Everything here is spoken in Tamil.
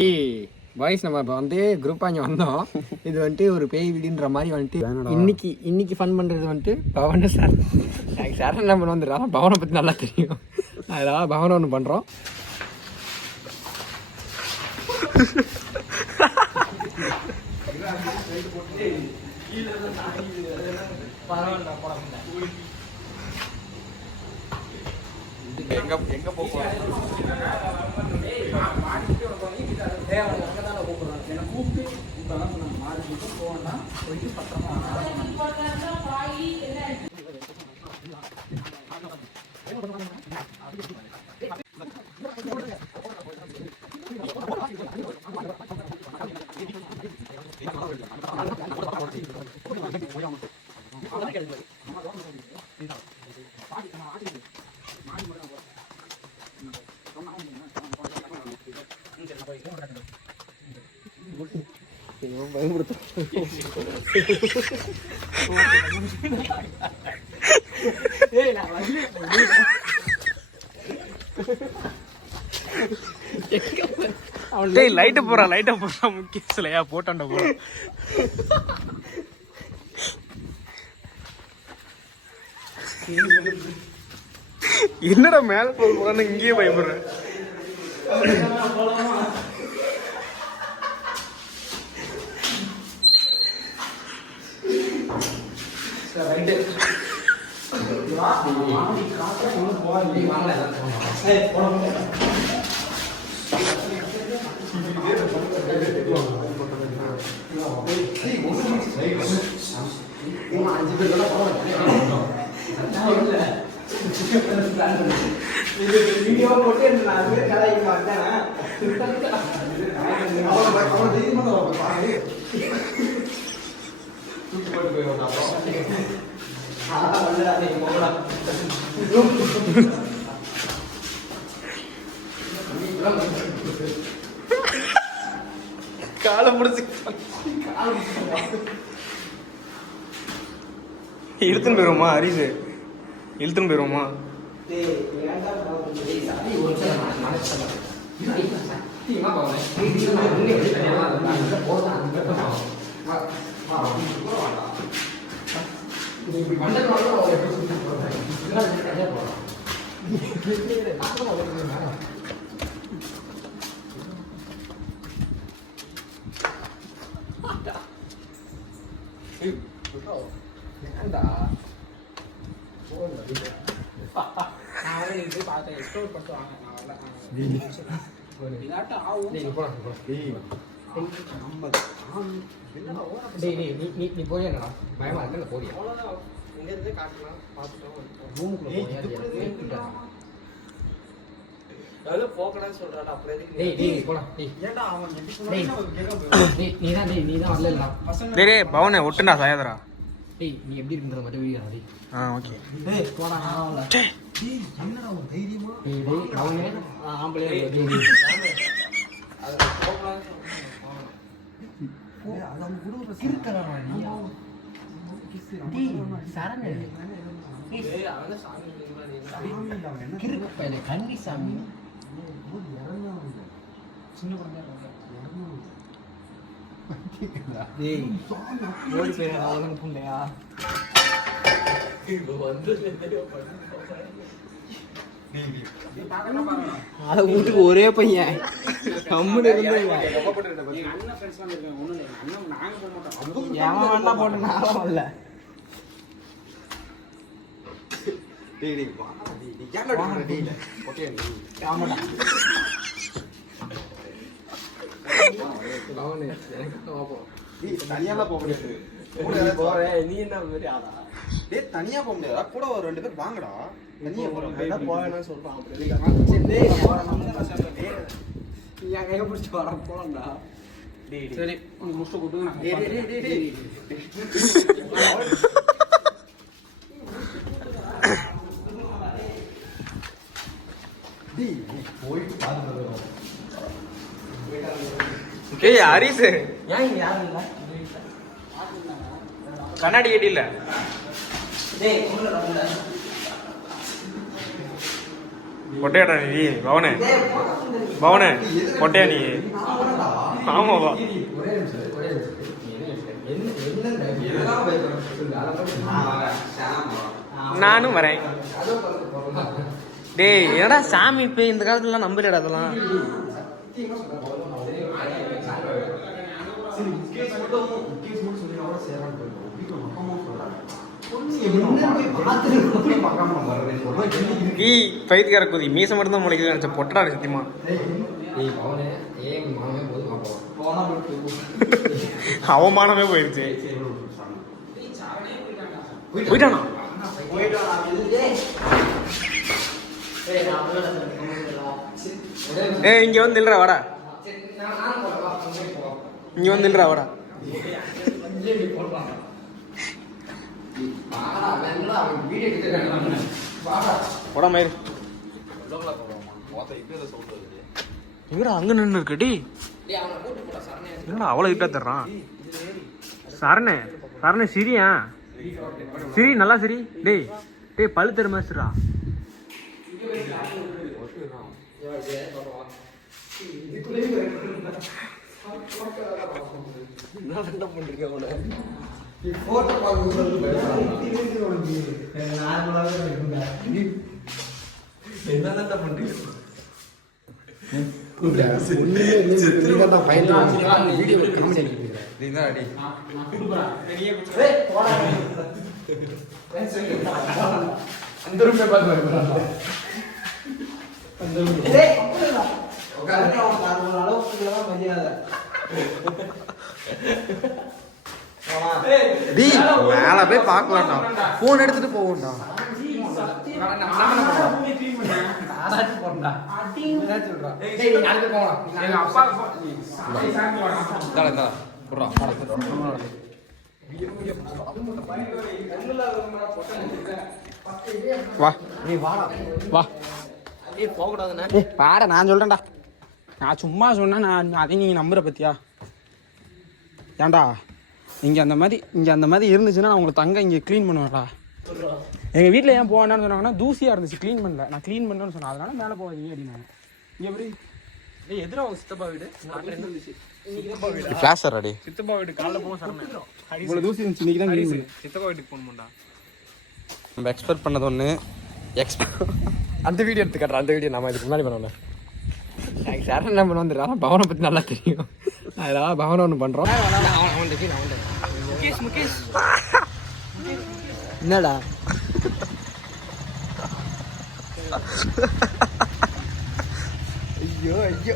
பாய்ஸ் நம்ம இப்போ வந்து குரூப்பாக இங்கே வந்தோம். இது வந்துட்டு ஒரு பேய் வீடுன்ற மாதிரி வந்துட்டு இன்னைக்கு ஃபன் பண்ணுறது வந்துட்டு பவன் சார். எனக்கு சார் என்ன பண்ண வந்துடுறா, பவனை பற்றி நல்லா தெரியும். அதனால் பவனை ஒன்று பண்ணுறோம். எங்க போக லைட்டு போறா முக்கிய சிலையா போட்டாண்ட போற. என்னடா மேல போன இங்கேயே பயப்படுறேன். காலை முடிச்சு இழுத்துன்னு போயிருவோமா? அரிசு இழுத்துன்னு போயிருவோமா? நீ போய் என்னடா பயமா இருக்க போறியா? பவனை ஒட்டுனா சாயதரா. நீ எப்படி இருக்கிறத மட்டும் வீடியோ. ஓகே கண்டி சாமி சின்ன குழந்தை வீட்டுக்கு ஒரே பையன் போட்டேன். தனியா போக முடியாது. நீ என்ன தனியா போக முடியாதா? கூட ஒரு 2 பேர் வாங்கடா. தனியா போறேன்னு சொல்றான். எங்க பிடிச்சி வர போலாம்டா. சரி முடிச்சு கொடுங்க. ஹரிஸ் கண்ணாடி கேட்டி இல்ல பொட்டையாடா நீ பவனே பவனே பொட்டையா நீ ஆமாவா நானும் வரேன். டேய் என்னடா சாமி இப்போ இந்த காலத்துலலாம் நம்பலடா அதெல்லாம். பைத்தியக்கார குதி மீசை மட்டும் தான் முளைக்குது நினைச்ச பொட்டடா சத்தியமா. அவமானமே போயிடுச்சு. போயிட்டானா இங்க வந்து இல்லடா வாடா, இங்க வந்து இல்லடா வாடா. போடா மயிறு இவரா அங்க நின்று இருக்குடி. என்னடா அவ்வளோ கிட்ட தர்றான். சரணே சரணே சிரியா சிரி நல்லா சிரி. டேய் டேய் பழு தரு மாஸ்டரா. மேல போய் பார்க்கலாம்டா, போன் எடுத்துட்டு போவோம்டா. வா வா பாட நான் சொல்றேன்டா. நான் சும்மா சொன்னேன், நான் அதையும் நீங்க நம்புற பத்தியா? ஏன்டா இங்கே அந்த மாதிரி இருந்துச்சுன்னா நான் உங்களை தங்க இங்கே க்ளீன் பண்ணுவேன்டா. எங்கள் வீட்டில் ஏன் போவேன்னு சொன்னாங்கன்னா தூசியாக இருந்துச்சு, க்ளீன் பண்ணல. நான் க்ளீன் பண்ணேன்னு சொன்னேன், அதனால மேலே போவாதீங்க அப்படின்னாங்க. இங்கே எப்படி எதிராக அவங்க சித்தப்பா வீடு கிளாஸ் சார் அடி சித்தப்பா வீடு காலைல போவோம் சார். இவ்வளோ தூசி இருந்துச்சு, இன்னைக்கு தான் சித்தப்பா வீட்டுக்கு போகணும்டா. நம்ம எக்ஸ்பெக்ட் பண்ணது ஒன்று அந்த வீடியோ எடுத்து காட்டுறேன். அந்த வீடியோ நம்ம இதுக்கு முன்னாடி பண்ணோம்ல. சார் என்ன பண்ண வந்துடுறா, பவனை பற்றி நல்லா தெரியும். அதெல்லாம் பவனை ஒன்று பண்ணுறோம். என்னடா ஐயோ ஐயோ